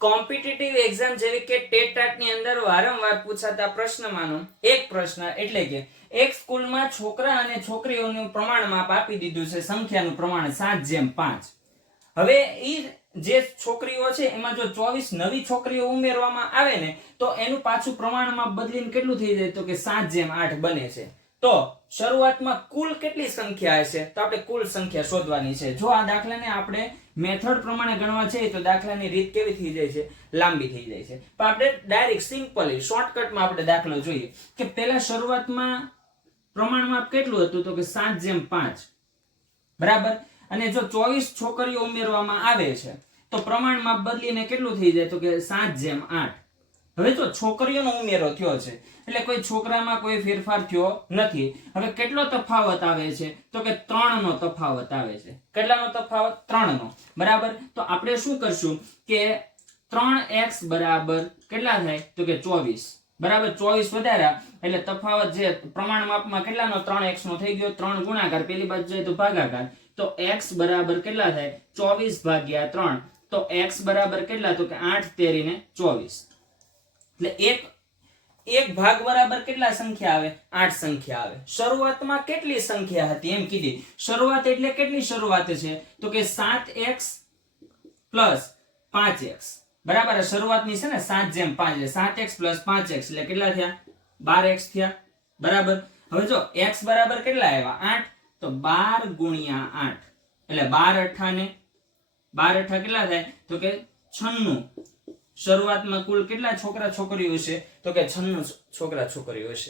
Competitive exam જેવી કે TET TAT ની અંદર વારંવાર પૂછાતા પ્રશ્નમાંનો એક પ્રશ્ન એટલે કે એક સ્કૂલમાં છોકરા અને છોકરીઓનું પ્રમાણ માપ આપી દીધું છે, સંખ્યાનું પ્રમાણ 7:5. હવે ઈ જે છોકરીઓ છે એમાં જો 24 નવી છોકરીઓ ઉમેરવામાં આવે ને તો એનું પાછું પ્રમાણ માપ બદલીને કેટલું થઈ જાય તો કે 7:8 બને છે. તો શરૂઆતમાં કુલ કેટલી સંખ્યા હશે તો આપણે કુલ સંખ્યા શોધવાની છે. જો આ દાખલાને આપણે મેથડ પ્રમાણે ગણવા જઈએ તો દાખલાની રીત કેવી થઈ જાય છે, લાંબી થઈ જાય છે. પણ આપણે ડાયરેક્ટ સિમ્પલી શોર્ટકટમાં આપણે દાખલો જોઈએ કે પહેલા શરૂઆતમાં પ્રમાણ માપ કેટલું હતું તો કે 7:5 બરાબર. અને જો 24 છોકરીઓ ઉમેરવામાં આવે છે તો પ્રમાણ માપ બદલીને કેટલું થઈ જાય તો કે 7:8. હવે જો છોકરીઓનો ઉમેરો થયો છે એટલે કોઈ છોકરામાં કોઈ ફેરફાર થયો નથી. હવે કેટલો તફાવત આવે છે તો કે 3 નો તફાવત આવે છે. કેટલાનો તફાવત? 3 નો. બરાબર. તો આપણે શું કરશું કે 3x બરાબર કેટલા થાય તો કે 24. બરાબર. 24 વધાર્યા એટલે તફાવત જે પ્રમાણ માપમાં કેટલાનો 3x નો થઈ ગયો, 3 ગુણાકાર, પેલી બાજુ જાય તો ભાગાકાર. તો x બરાબર કેટલા થાય 24/3. તો x બરાબર કેટલા તો કે 8 તેરીને 24. એટલે એક ભાગ બરાબર કેટલા સંખ્યા આવે 8 સંખ્યા આવે. શરૂઆતમાં કેટલી સંખ્યા હતી એમ કીધી. શરૂઆત એટલે કેટલી શરૂઆત છે તો કે 7x + 5x. બરાબર. શરૂઆતની છે ને 7:5 એટલે 7x + 5x એટલે કેટલા થયા 12x થયા. બરાબર. હવે જો x બરાબર કેટલા આવ્યા 8 તો 12 × 8 એટલે 12 કેટલા થાય તો કે 96. શરૂઆતમાં કુલ કેટલા છોકરા છોકરીઓ છે તો કે 96 છોકરા છોકરીઓ છે.